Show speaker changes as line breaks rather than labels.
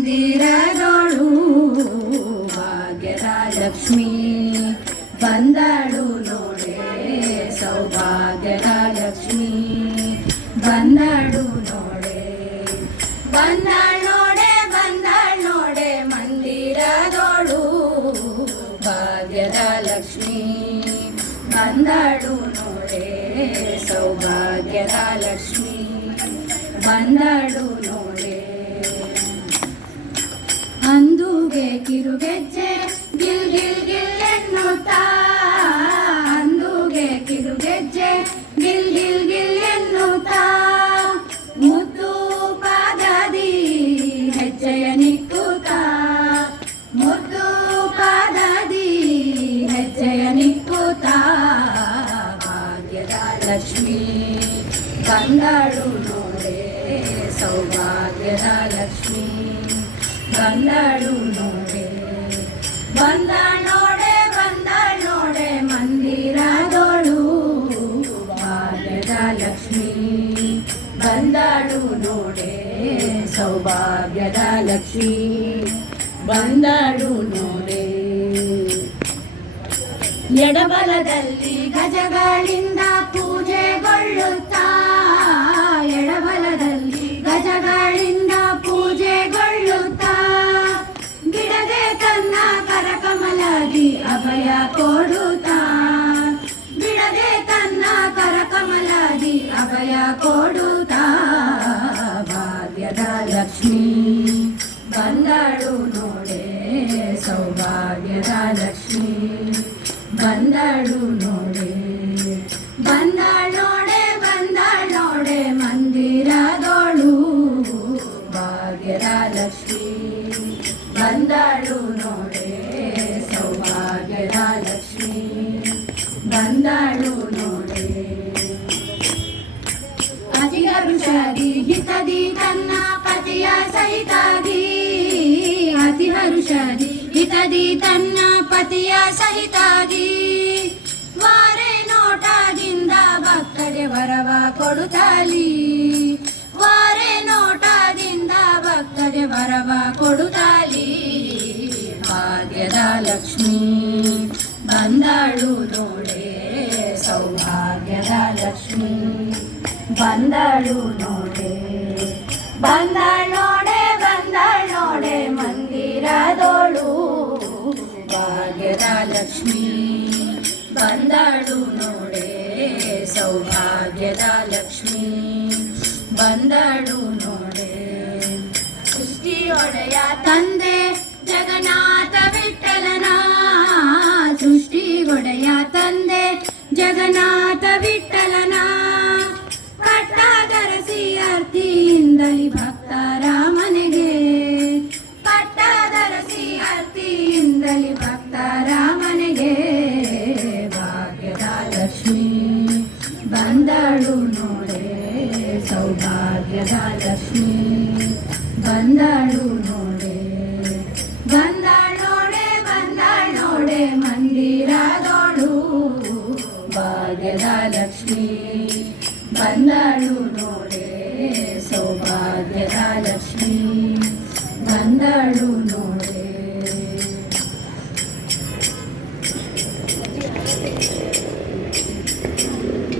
ಮಂದಿರದೋಳು ಭಾಗ್ಯದ ಲಕ್ಷ್ಮಿ ಬಂದಳು ನೋಡೆ ಸೌಭಾಗ್ಯದ ಲಕ್ಷ್ಮಿ ಬಂದಳು ನೋಡೆ ಬಂದಳು ನೋಡೆ ಬಂದಳು ನೋಡೆ ಮಂದಿರದೊಳು ಭಾಗ್ಯದ ಲಕ್ಷ್ಮಿ ಬಂದಳು ನೋಡೆ ಸೌಭಾಗ್ಯದ ಲಕ್ಷ್ಮಿ ಬಂದಳು ನೋಡೆ. ಅಂದುಗೆ ಕಿರುಗೆಜ್ಜೆ ಗಿಲ್ ಗಿಲ್ ಗಿಲ್ ಎನ್ನುತ್ತಾ ಅಂದುಗೆ ಕಿರುಗೆಜ್ಜೆ ಗಿಲ್ ಗಿಲ್ ಗಿಲ್ ಎನ್ನುತ್ತಾ ಮುದ್ದು ಪಾದದಿ ಹೆಜ್ಜೆಯ ನಿಕ್ಕುತ್ತಾ ಮುದ್ದು ಪಾದದಿ ಹೆಜ್ಜೆಯ ನಿಕ್ಕುತ್ತಾ ಭಾಗ್ಯದ ಲಕ್ಷ್ಮೀ ಬಂದಳು ನೋಡೆ ಸೌಭಾಗ್ಯದ ಲಕ್ಷ್ಮೀ ಬಂದಳು ನೋಡೆ ಬಂದ ನೋಡೆ ಬಂದ ನೋಡೆ ಮಂದಿರದೋಳು. ಭಾಗ್ಯದ ಲಕ್ಷ್ಮೀ ಬಂದಳು ನೋಡೆ ಸೌಭಾಗ್ಯದ ಲಕ್ಷ್ಮಿ ಬಂದಳು ನೋಡೆ ಎಡಬಲದಲ್ಲಿ ಗಜಗಳಿಂದ ಪೂಜೆಗೊಳ್ಳುತ್ತಾ ಕೊಡುತ್ತಾ ಬಿಡದೆ ತನ್ನ ಕರಕಮಲದಿ ಅಭಯ ಕೊಡುತ್ತಾ ಭಾಗ್ಯದ ಲಕ್ಷ್ಮೀ ಬಂದಳು ನೋಡೆ ಸೌಭಾಗ್ಯದ ಲಕ್ಷ್ಮೀ ಬಂದಳು ನೋಡೆ ಬಂದಳ್ ನೋಡೆ ಬಂದಳ್ ಬಂದಳು ನೋಡೆ ಅತಿಹರುಷದಿ ಹಿತದಿ ತನ್ನ ಪತಿಯ ಸಹಿತಾಗಿ. ಅತಿಹರುಷದಿ ಹಿತದಿ ತನ್ನ ಪತಿಯ ಸಹಿತಾಗಿ. ವಾರೆ ನೋಟದಿಂದ ಭಕ್ತಗೆ ವರವ ಕೊಡುತ್ತಲಿ. ವಾರೆ ನೋಟದಿಂದ ಭಕ್ತಗೆ ವರವ ಕೊಡುತ್ತಲಿ. ಭಾಗ್ಯದ ಲಕ್ಷ್ಮೀ ಬಂದಳು ನೋಡೆ ಬಂದಳು ನೋಡೆ ಬಂದಳು ನೋಡೆ ಮಂದಿರದೊಳೂ ನೋಡೆ, ಮಂದಿರದೋಳು. ಭಾಗ್ಯದ ಲಕ್ಷ್ಮಿ, ಬಂದಳು ನೋಡೆ, ಸೌಭಾಗ್ಯದ ಲಕ್ಷ್ಮಿ. ಬಂದಳು ನೋಡೆ, ಸೃಷ್ಟಿಯೊಡೆಯ ತಂದೆ ಜಗನ್ನಾಥ ಭಕ್ತರ ಮನೆಗೆ ಭಾಗ್ಯದ ಲಕ್ಷ್ಮಿ ಬಂದಳು ನೋಡೆ ಸೌಭಾಗ್ಯದ ಲಕ್ಷ್ಮಿ ಬಂದಳು ನೋಡೆ ಬಂದಳು ನೋಡೆ ಮಂದಿರ ನೋಡೆ ಭಾಗ್ಯದ ಲಕ್ಷ್ಮಿ ಬಂದಳು ನೋಡೆ ಸೌಭಾಗ್ಯದ ಲಕ್ಷ್ಮಿ ಬಂದಳು ನೋಡೆ